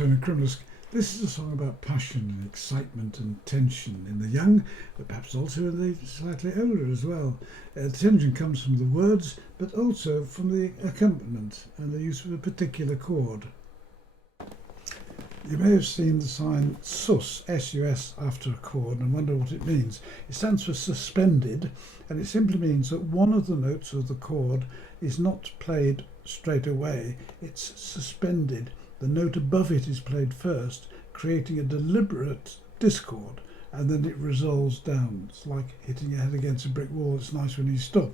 Tony Crimlisk. This is a song about passion and excitement and tension in the young, but perhaps also in the slightly older as well. The tension comes from the words, but also from the accompaniment and the use of a particular chord. You may have seen the sign SUS, S-U-S, after a chord and wonder what it means. It stands for suspended, and it simply means that one of the notes of the chord is not played straight away, it's suspended. The note above it is played first, creating a deliberate discord, and then it resolves down. It's like hitting your head against a brick wall. It's nice when you stop.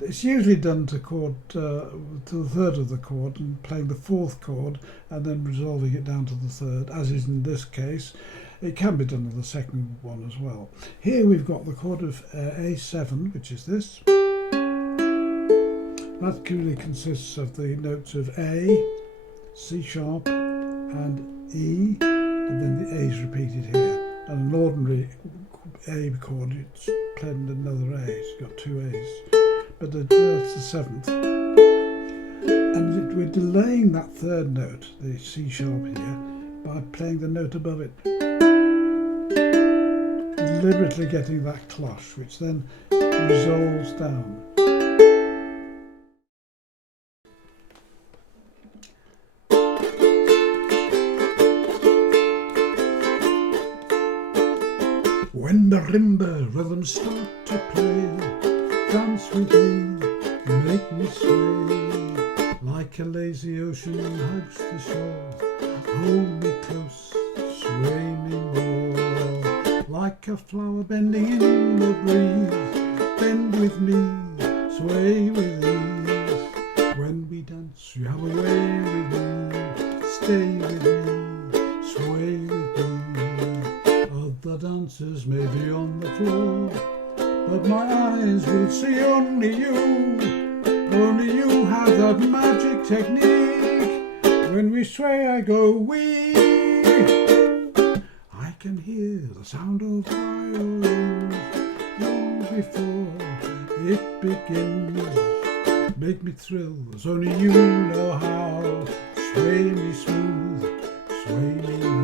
It's usually done to the third of the chord and playing the fourth chord and then resolving it down to the third, as is in this case. It can be done on the second one as well. Here we've got the chord of A7, which is this. That clearly consists of the notes of A, C sharp and E, and then the A is repeated here. And an ordinary A chord, it's played another A, it's got two A's. But that's the seventh. And we're delaying that third note, the C sharp here, by playing the note above it. Deliberately getting that cloche, which then resolves down. When the marimba rhythms start to play, dance with me, make me sway. Like a lazy ocean hugs the shore, hold me close, sway me more. Like a flower bending in the breeze, bend with me, sway with ease. When we dance, you have a way with me, stay with me, sway with me. The dancers may be on the floor, but my eyes will see only you. Only you have that magic technique. When we sway I go wee. I can hear the sound of violins long before it begins. Make me thrill as only you know how. Sway me smooth, sway me now.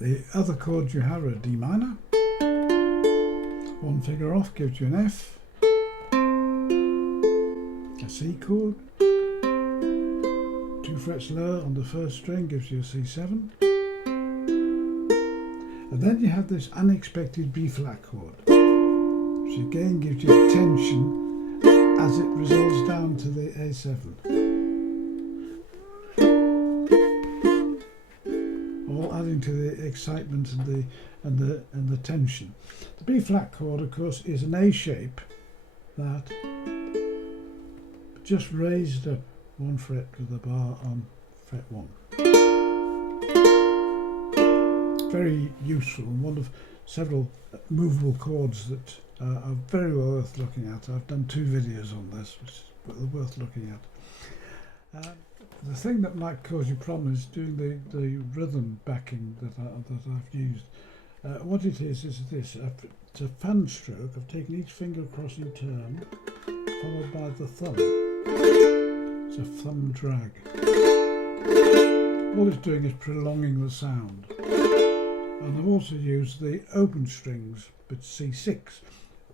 The other chords you have are a D minor, one finger off gives you an F, a C chord, 2 frets lower on the first string gives you a C7, and then you have this unexpected B flat chord, which again gives you tension as it resolves down to the A7. All adding to the excitement and the tension. The B flat chord, of course, is an A shape that just raised up 1 fret with a bar on fret 1. Very useful and one of several movable chords that are very well worth looking at. I've done 2 videos on this, which are worth looking at. The thing that might cause you problems is doing the rhythm backing that I've used. What it is this. It's a fan stroke. I've taken each finger across in turn, followed by the thumb. It's a thumb drag. All it's doing is prolonging the sound. And I've also used the open strings, but C6.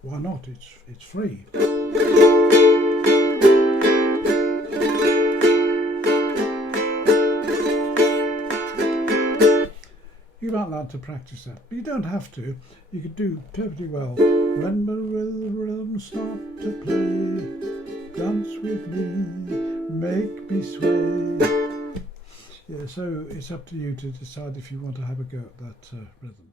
Why not? It's free. You're not allowed to practice that, but you don't have to. You could do perfectly well. When the rhythm start to play, dance with me, make me sway. Yeah, so it's up to you to decide if you want to have a go at that rhythm.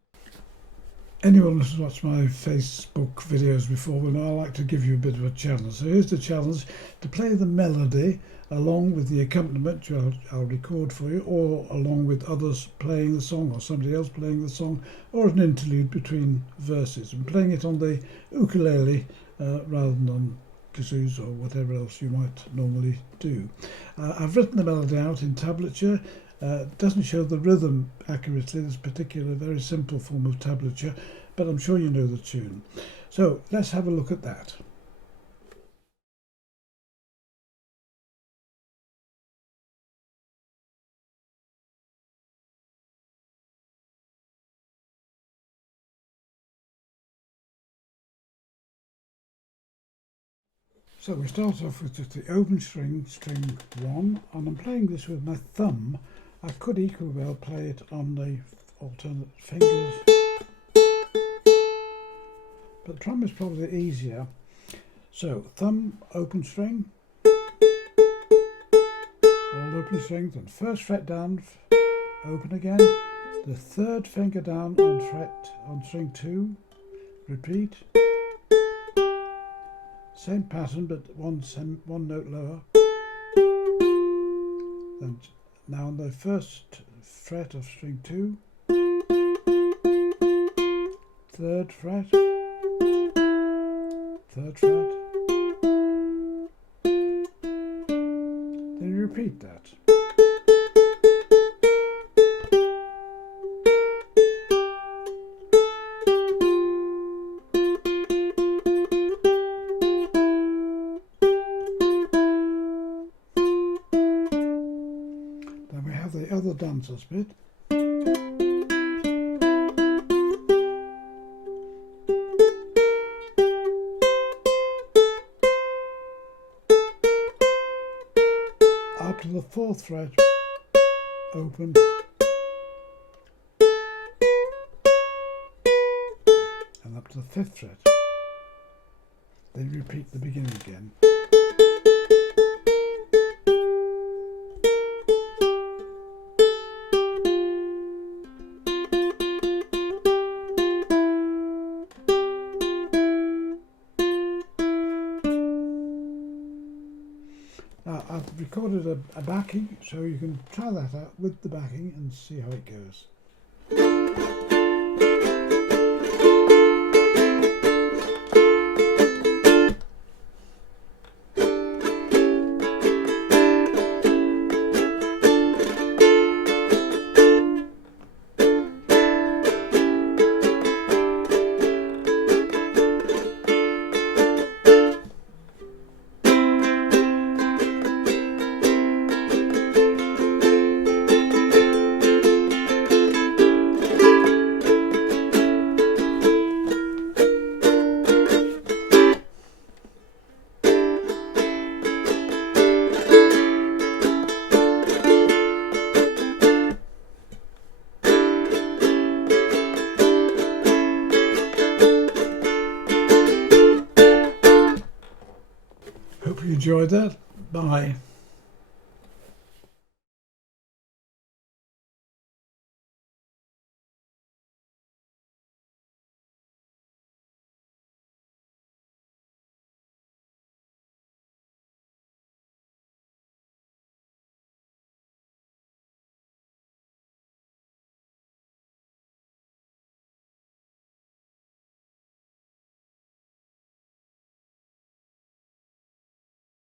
Anyone who's watched my Facebook videos before will know I like to give you a bit of a challenge. So here's the challenge: to play the melody along with the accompaniment, which I'll record for you, or along with others playing the song, or somebody else playing the song, or an interlude between verses, and playing it on the ukulele rather than on kazoos or whatever else you might normally do. I've written the melody out in tablature. It doesn't show the rhythm accurately, this particular very simple form of tablature, but I'm sure you know the tune. So let's have a look at that. So we start off with just the open string, string 1, and I'm playing this with my thumb. I could equally well play it on the alternate fingers, but the drum is probably easier. So thumb, open string, all open strings, and first fret down, open again, the third finger down on string 2, repeat. Same pattern, but one note lower. Then now on the first fret of string 2, third fret, then you repeat that. Then we have the other dancers bit. Up to the 4th fret, open, and up to the 5th fret. Then repeat the beginning again. Now, I've recorded a backing, so you can try that out with the backing and see how it goes. Hope you enjoyed that. Bye.